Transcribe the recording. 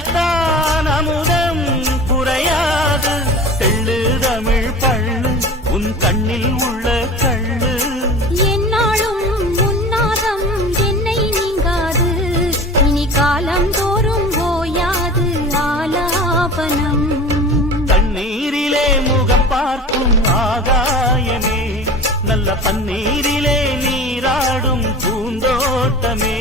தனத்தான் அமுதம் குறையாது தெள்ளு தமிழ் பள்ளு உன் கண்ணில் உள்ள கள்ளு என்னாலும் உன்னாதம் என்னை நீங்காது இனி காலம் தோறும் ஓயாது ஆலாபனம் தண்ணீரிலே முகம் பார்க்கும் ஆகாயமே நல்ல பன்னீரிலே நீராடும் பூந்தோட்டமே